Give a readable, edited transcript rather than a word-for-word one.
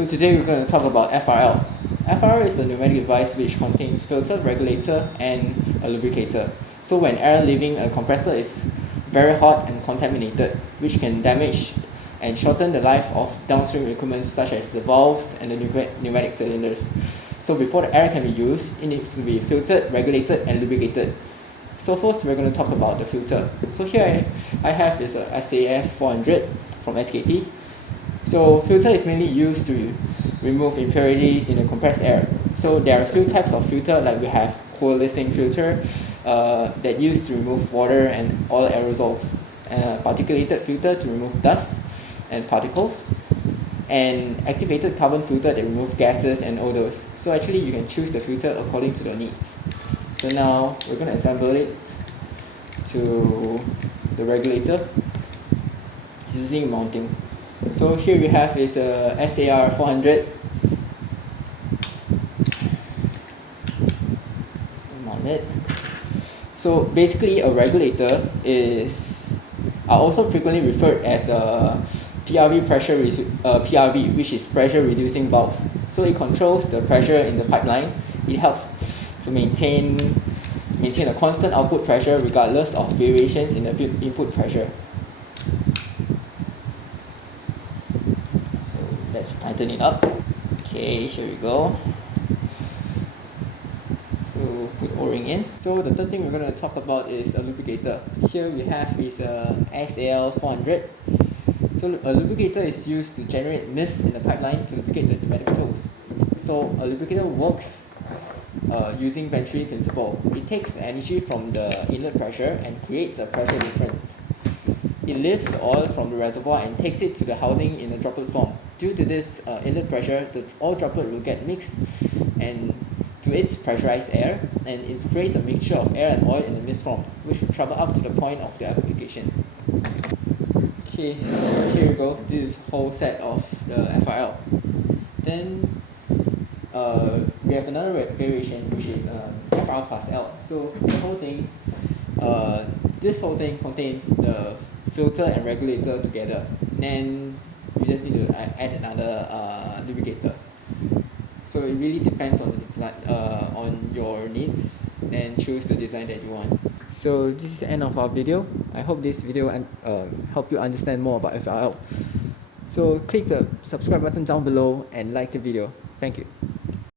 So today we're going to talk about FRL. FRL is a pneumatic device which contains filter, regulator, and a lubricator. So when air leaving a compressor is very hot and contaminated, which can damage and shorten the life of downstream equipment such as the valves and the pneumatic cylinders. So before the air can be used, it needs to be filtered, regulated, and lubricated. So first we're going to talk about the filter. So here I have is a SAF 400 from SKT. So filter is mainly used to remove impurities in the compressed air. So there are a few types of filter, like we have coalescing filter that used to remove water and all aerosols, particulated filter to remove dust and particles, and activated carbon filter that remove gases and odors. So actually you can choose the filter according to your needs. So now we're going to assemble it to the regulator using mounting. So here we have is a SAR 400. Mount it. So basically a regulator are also frequently referred as a PRV PRV, which is pressure reducing valves. So it controls the pressure in the pipeline. It helps to maintain a constant output pressure regardless of variations in the input pressure. So let's tighten it up. Okay, here we go. So put O-ring in. So the third thing we're going to talk about is a lubricator. Here we have is a SAL 400. So a lubricator is used to generate mist in the pipeline to lubricate the pneumatic tools. So a lubricator works using Venturi principle. It takes the energy from the inlet pressure and creates a pressure difference. It lifts the oil from the reservoir and takes it to the housing in a droplet form. Due to this inlet pressure, the oil droplet will get mixed and to its pressurized air, and it creates a mixture of air and oil in the mist form, which will travel up to the point of the application. Okay, so here we go. This is whole set of the FRL. Then we have another variation, which is FRL plus L. So the whole thing, this whole thing contains the filter and regulator together. Then you just need to add another lubricator. So it really depends on the design, on your needs, and choose the design that you want. So this is the end of our video. I hope this video help you understand more about FRL. So click the subscribe button down below and like the video. Thank you.